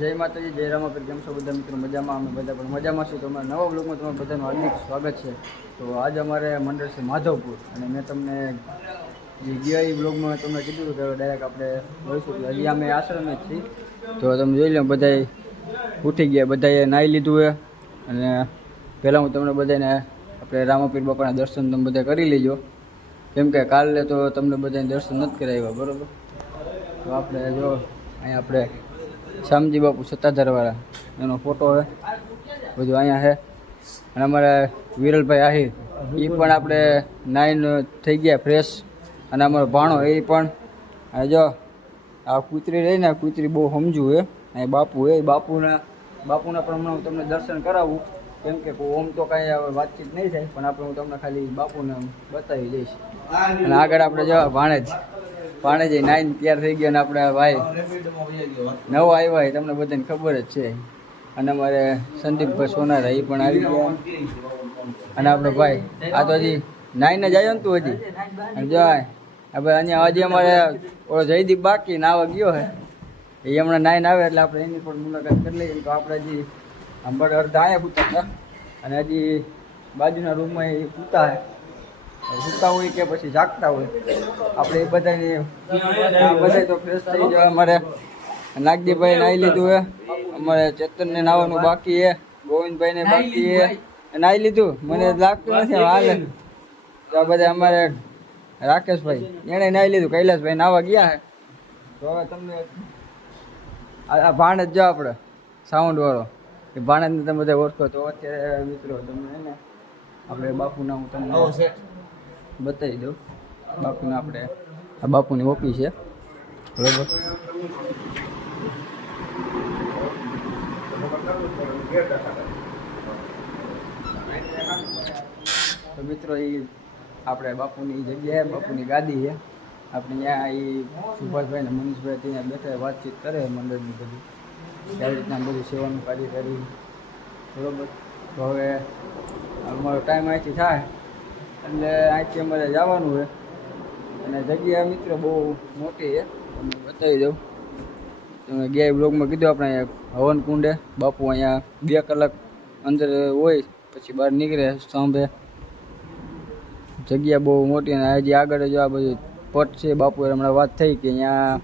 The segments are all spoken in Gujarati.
જય માતાજી, જય રામાપીર. કેમ છો બધા મિત્રો? મજામાં? અમે બધા પણ મજામાં છીએ. તો અમારા નવા બ્લોગમાં તમારું બધાનું હાર્દિક સ્વાગત છે. તો આજે અમારે મંડળ છે માધવપુર, અને મેં તમને જે ગયા એ બ્લોગમાં તમને કીધું હતું કે ડાયરેક્ટ આપણે જોઈશું. હજી અમે આશ્રમે જ છીએ. તો તમે જોઈ લો, બધાએ ઉઠી ગયા, બધાએ નાહી લીધું હોય. અને પહેલાં હું તમને બધાને આપણે રામાપીર બાપાના દર્શન તમે બધા કરી લેજો, કેમ કે કાલે તો તમને બધાને દર્શન નથી કરાવ્યા, બરાબર? તો આપણે જો અહીંયા આપણે શામજી બાપુ સત્તાધારવાળા એનો ફોટો છે, બધું અહીંયા છે. અને અમારા વિરલભાઈ આહિર એ પણ આપણે 9 થઈ ગયા ફ્રેશ. અને અમારો ભાણો એ પણ જો આ કૂતરી રહીને, કૂતરી બહુ સમજવું છે. અહીં બાપુ એ બાપુના પણ હમણાં હું તમને દર્શન કરાવું, કેમ કે ઓમ તો કાંઈ વાતચીત નહીં થાય, પણ આપણે હું તમને ખાલી બાપુને બતાવી દઈશ. અને આગળ આપણે જો ભાણેજ 9 તૈયાર થઈ ગયો. અને આપણે ભાઈ નવો આવ્યા તમને બધાને ખબર જ છે. અને અમારે સંદીપભાઈ સોનારા એ પણ આવી ગયા. અને આપણે ભાઈ આ તો હજી 9 જ આવ્યો ને તું હજી. અને જો આપણે અહીંયા હજી અમારે ઓલો જયદીપ બાકી નાવા ગયો છે, એ હમણાં 9 આવે એટલે આપણે એની પણ મુલાકાત કરી લઈએ. તો આપણે હજી અંબર અડધા અહીંયા પૂછતા હતા, અને હજી બાજુના રૂમમાં એ પૂતા હોય કે પછી જાગતા હોય. આપણે એ બધાની બધા તો ફ્રેશ થઈ જાય. અમારે નાગજીભાઈ નાહી લીધું હે, અમારે ચેતનને નાવાનું બાકી છે, ગોવિંદભાઈને બાકી છે. નાહી લીધું મને લાગતું નથી હાલે. તો આ બધા અમારે રાકેશભાઈ એણે નાહી લીધું, કૈલાસભાઈ નાવા ગયા છે. તો હવે તમને આ ભાણેજ જો આપણે સાઉન્ડ વાળો એ ભાણેજને તમે બધા ઓળખો. તો અત્યારે મિત્રો તમને ને આપણે બાપુના હું તમને બતાવી દઉં. બાપુને આપણે આ બાપુની ઓફિસ છે, બરાબર? તો મિત્રો એ આપણે બાપુની જગ્યાએ બાપુની ગાદી છે. આપણે ત્યાં એ સુભાષભાઈ ને મનીષભાઈ ત્યાં બેઠા વાતચીત કરે મંડળની બધી, આવી રીતના બધું સેવાનું કાર્ય કરી, બરાબર? તો હવે અમારો ટાઈમ અહીંથી થાય એટલે અહીંથી અમારે જવાનું છે. અને જગ્યા મિત્રો બહુ મોટી છે, તમને બતાવી દઉં. તમે ગયા બ્લોગમાં કીધું આપણે અહીંયા હવન કુંડે બાપુ અહીંયા 2 કલાક અંદર હોય, પછી બહાર નીકળે સાંભે. જગ્યા બહુ મોટી. અને હજી આગળ જો આ બધું પટ છે. બાપુ હમણાં વાત થઈ કે અહીંયા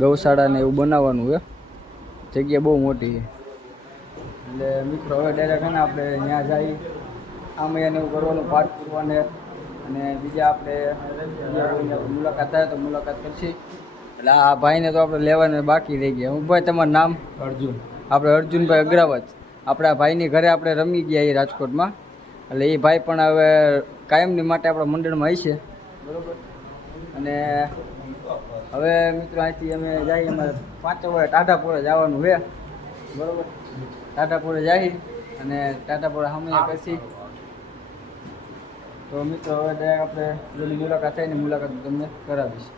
ગૌશાળાને એવું બનાવવાનું છે. જગ્યા બહુ મોટી છે. એટલે મિત્રો હવે ડાયરેક્ટ ને આપણે ત્યાં જઈ આમ એને એવું કરવાનું, પાઠ કરવાને. અને બીજા આપણે મુલાકાત થાય તો મુલાકાત કરશી. એટલે આ ભાઈને તો આપણે લેવાને બાકી રહી ગયા. હું ભાઈ તમારું નામ? અર્જુન. આપણે અર્જુનભાઈ અગ્રાવત. આપણા ભાઈની ઘરે આપણે રમી ગયા એ રાજકોટમાં. એટલે એ ભાઈ પણ હવે કાયમની માટે આપણા મંડળમાં હશે, બરાબર? અને હવે મિત્રો અહીંથી અમે જઈએ, અમારે 5 વાગે ટાઢાપુરા જવાનું છે, બરાબર? ટાઢાપુરા જઈ અને ટાઢાપુરા સામે કરશી. તો મિત્રો હવે આપણે જેની મુલાકાત થાય ને મુલાકાત તમને કરાવીશ.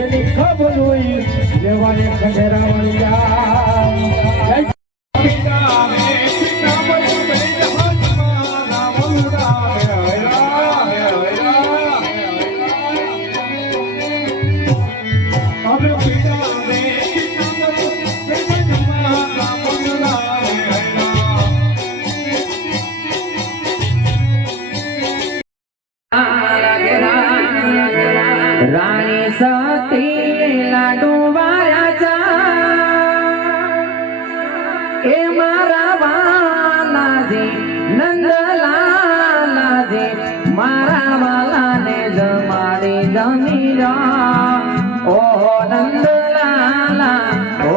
એની ખબર હોય લેવાને ખંડેરા વળ્યા રાણી સતી લાડુ વાયા એ મારા વાલાજી નંદલાલાજી મારા વાલાને જમાડી જમીરા ઓ નંદલાલા ઓ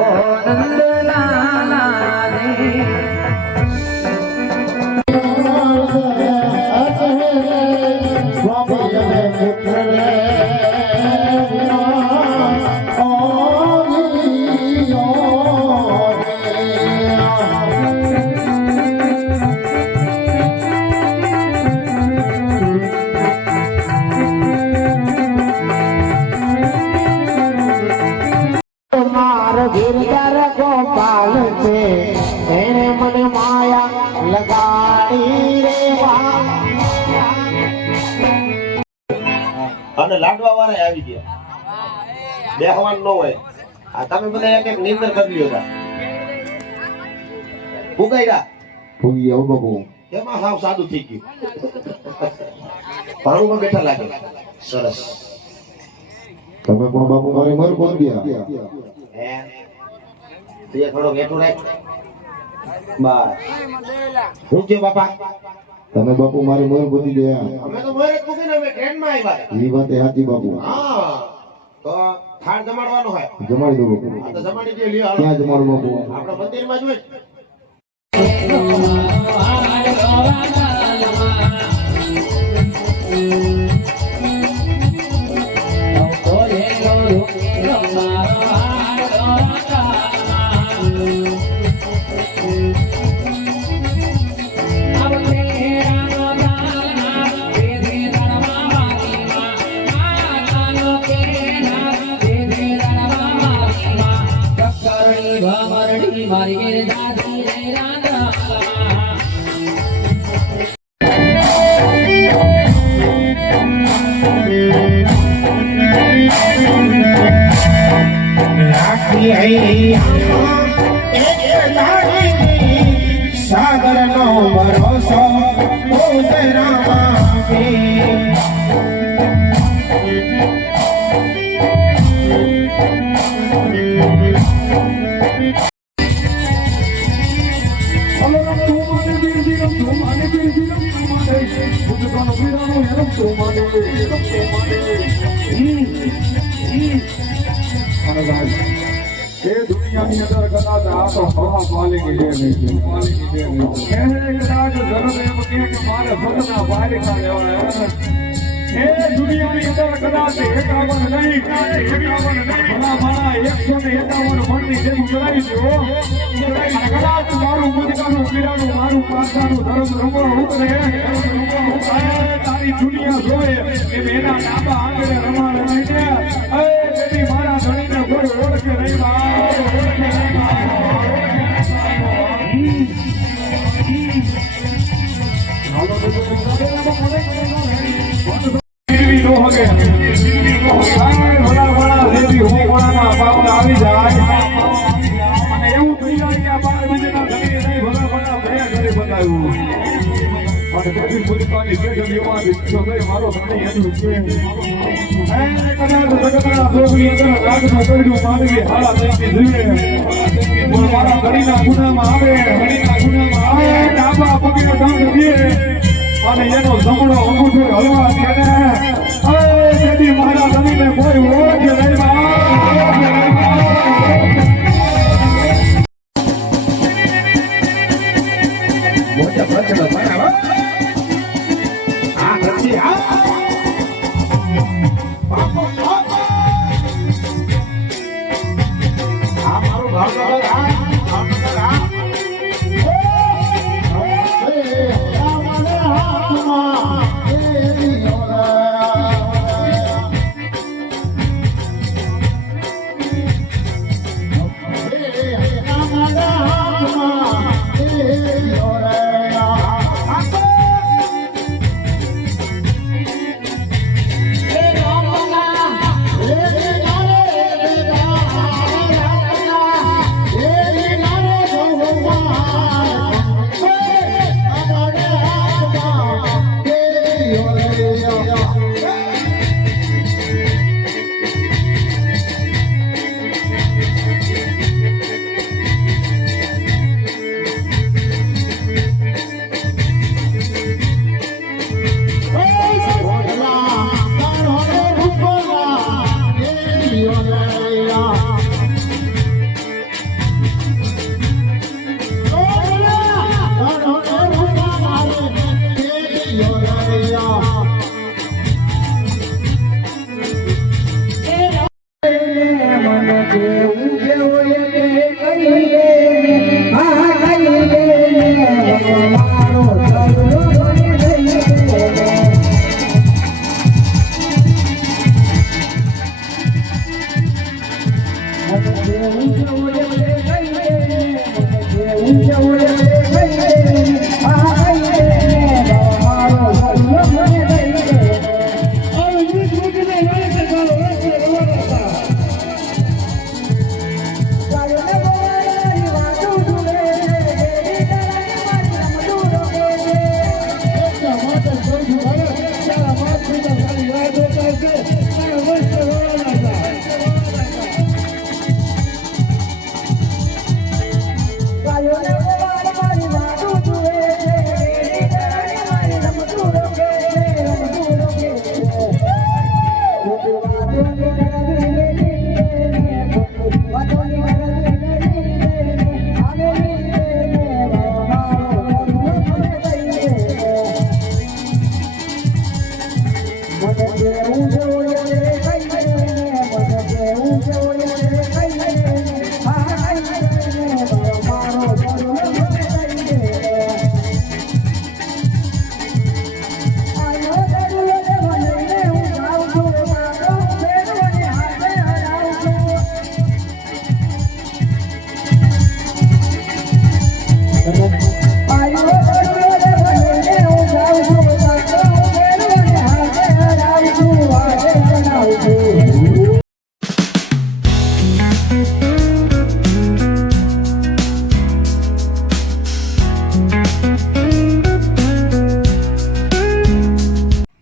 નંદલાલાજી ગિરધર ગોપાલ છે એને મને માયા લગાડી રે અને લાડવા વાળા આવી ગયા બેહવાન ન હોય આ તમે બધા એક એક નિંદર કરી લ્યો તા ભૂગાઈડા ભૂગી આવો બાપુ એમાં સાવ સાદું થઈ ગયું ભાણુમાં બેઠા લાગે સરસ તમે પણ બાપુ મારી મર કોણ ગયા હે તે થોડો બેઠું રાખ બસ હું કે બાપા તમે બાપુ મારી મર બોલી ગયા અમે તો મોરે કુકીને અમે ટ્રેનમાં આવ્યા એ વાત સાચી બાપુ હા તો થાળ જમાડવાનો હોય જમાડી દો બાપુ આ તો જમાડી દે લ્યો ક્યાં જમાડો બાપુ આપણા મંદિરમાં જોઈ મારી દાદી રે રાધા સાગર નો ભરોસો દુનિયાની અંદર કદાચ આ તો હવા માલિકી છે કદાચ ધર્મ એમ કે મારે સદના બાલિકા લેવાય એ દુનિયાની અંદર કદાચ 51 નહીં ભલા ભલા 151 મણની જેમ ચડાવી દો કદાચ મારું મુદકાનું પીડાનું મારું પાસાનું ધર્મ રમવા ઉતરે તારી દુનિયા જોવે એમ એના ડાબા આંગણે રમાડે લઈને તેથી મારા ધણીને કોઈ ઓળખે નહીં આવી જાય અને એવું થઈ જાય કે આ 12 મહિનાના ધણી નહીં ભલા ભલા ભયા ઘરે બતાવ્યું અને પછી મુદકાની કેસરી એમાં વિશ્વ ગઈ મારો ધણી એનું છે એને કદાચ સગતરા ભોગની અંદર રાગનો કરડું માંગી હાલા થઈને જીવે પણ મારા ધણીના ગુનામાં આવે ડાબા પગે દાંત દે અને એનો જમણો અંગૂઠો હલવા દે ને તેથી મારા ધણીને કોઈ ઓળખે નહીં મોટા પ્રચંડ બરાબર આ નથી આ મારું ભાવનગર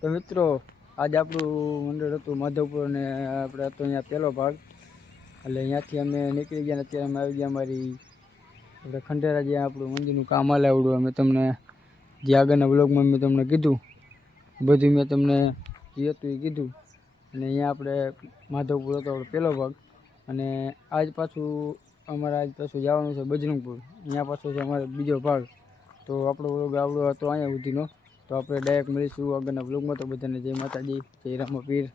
તો મિત્રો આજ આપણું મંડળ હતું માધવપુર અને આપણે હતો અહીંયા પહેલો ભાગ એટલે અહીંયાથી અમે નીકળી ગયા ને અત્યારે અમે આવી ગયા અમારી આપણે ખંડેરા જ્યાં આપણું મંદિરનું કામ હાલે આવડું અમે તમને જે આગળના બ્લોગમાં મેં તમને કીધું બધું મેં તમને જે હતું એ કીધું અને અહીંયા આપણે માધવપુર હતો આપણો પહેલો ભાગ અને આજ પાછું જવાનું છે બજરંગપુર અહીંયા પાછો છે અમારે બીજો ભાગ તો આપણો બ્લોગ આવડો હતો અહીંયા સુધીનો તો આપણે ડાયરેક્ટ મળીશું આગળના બ્લોગમાં તો બધાને જય માતાજી જય રામપીર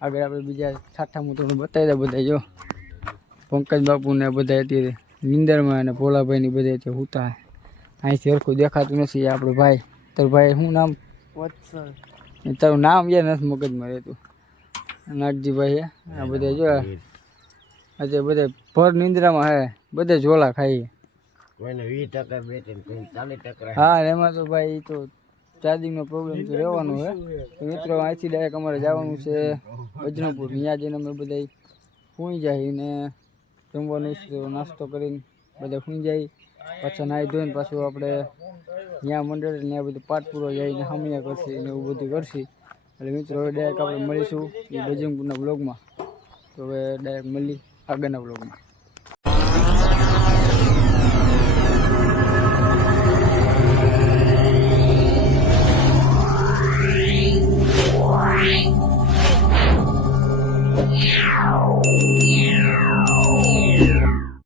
આગળ આપણે બીજા ઠાઠા મોટોને બતાવી દે બધા જો પંકજ બાપુને બધા અત્યારે નિંદરમાં અને ભોલાભાઈની બધા અત્યારે હુતા અહીંથી સરખું દેખાતું નથી આપણો ભાઈ તારું ભાઈ શું નામ વત્સલ તારું નામ યાર નથી મગજમાં રહેતું નાગજીભાઈ આ બધા જો આજે બધા ભર નિંદ્રામાં હે બધા ઝોલા ખાઈએ કોઈને 20% બેચીને કોઈને 40%. હા એમાં તો ભાઈ તો ચાર્જિંગનો પ્રોબ્લેમ તો રહેવાનો છે તો મિત્રો અહીંથી ડાયરેક્ટ અમારે જવાનું છે બજરંગપુર ત્યાં જઈને અમે બધા સૂઈ જાય ને જમવાનો નાસ્તો કરીને બધા સૂઈ જાય પાછા નાહી ધોઈને પાછું આપણે ત્યાં મંડળ ત્યાં બધું પાઠ પૂરો જઈને હામિયા કરશે ને એવું બધું કરશે એટલે મિત્રો હવે ડાયરેક્ટ આપણે મળીશું એ બજરંગપુરના બ્લોગમાં તો હવે ડાયરેક્ટ મળી આગળના બ્લોગમાં.